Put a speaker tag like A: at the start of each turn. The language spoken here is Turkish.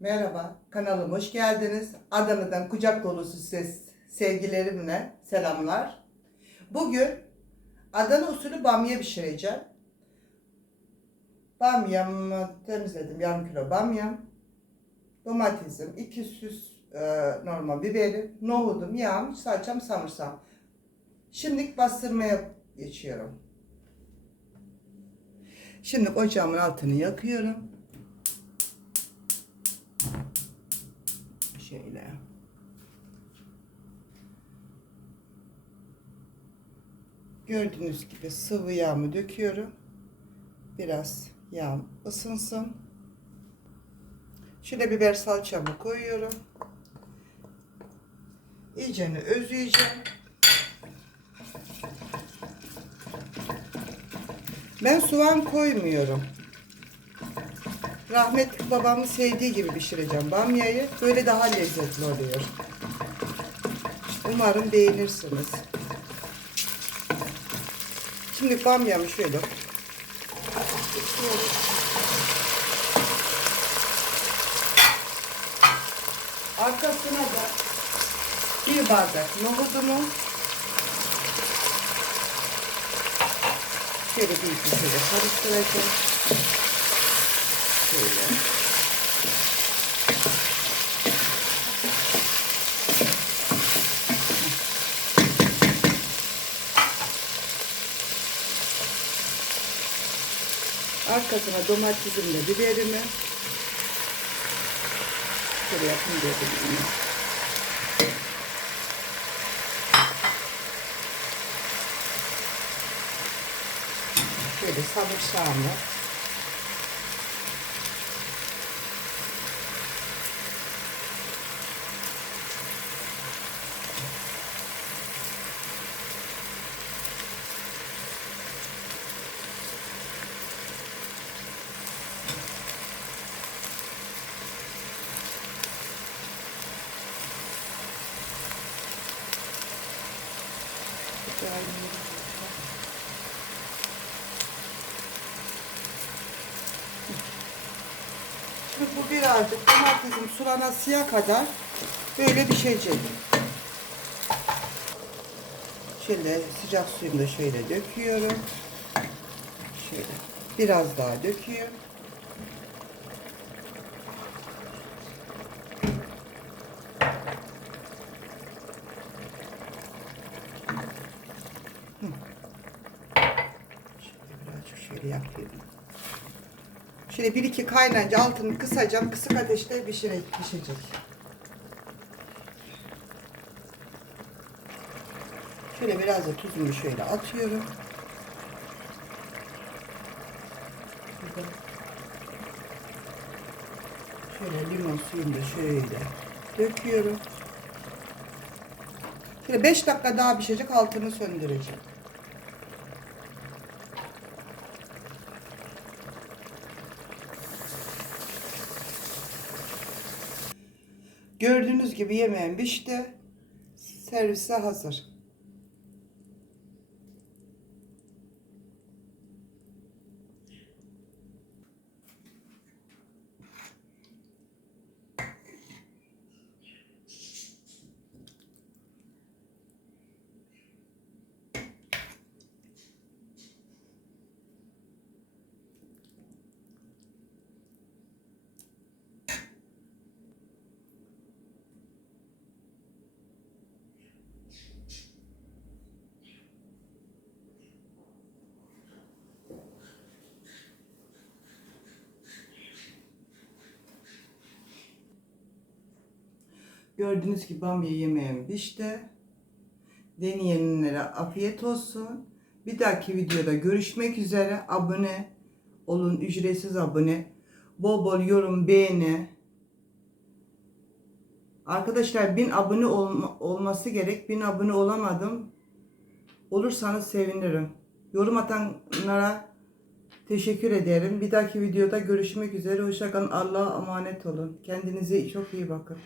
A: Merhaba, kanalıma hoş geldiniz. Adana'dan kucak dolusu ses, sevgilerimle selamlar. Bugün Adana usulü bamya pişireceğim. Bamyamı temizledim, yarım kilo bamyam. Domatesim, iki süs e, normal biberim, nohudum, yağım, salçam, samırsam. Şimdi bastırmaya geçiyorum. Şimdi ocağımın altını yakıyorum. Şöyle. Gördüğünüz gibi sıvı yağımı döküyorum. Biraz yağım ısınsın. Şöyle biber salçamı koyuyorum. İyicene özleyeceğim. Ben soğan koymuyorum. Rahmetli babamın sevdiği gibi pişireceğim bamyayı. Böyle daha lezzetli oluyor. Umarım beğenirsiniz. Şimdi bamyamı şöyle Arkasına da bir bardak nohudumu şöyle bir şöyle karıştıracağım. Şöyle. Arkasına domatesimle biberimi şöyle yapayım dedim. Şöyle sarımsağımı Şimdi bu birazcık domatesim sulanasıya kadar böyle pişecek. Şöyle sıcak suyumu da şöyle döküyorum. Şöyle biraz daha döküyorum. Şöyle yapayım. Şimdi bir iki kaynanca altını kısacağım. Kısık ateşte pişecek. pişecek. Şöyle biraz da tuzumu şöyle atıyorum. Şöyle limon suyunu da şöyle döküyorum. Şöyle 5 dakika daha pişecek altını söndüreceğim. Gördüğünüz gibi yemeğim pişti. Servise hazır. Gördüğünüz gibi bamya yemeğim pişti. Deneyenlere afiyet olsun. Bir dahaki videoda görüşmek üzere. Abone olun. Ücretsiz abone. Bol bol yorum, beğeni. Arkadaşlar bin abone olma- olması gerek. Bin abone olamadım. Olursanız sevinirim. Yorum atanlara teşekkür ederim. Bir dahaki videoda görüşmek üzere. Hoşçakalın. Allah'a emanet olun. Kendinize çok iyi bakın.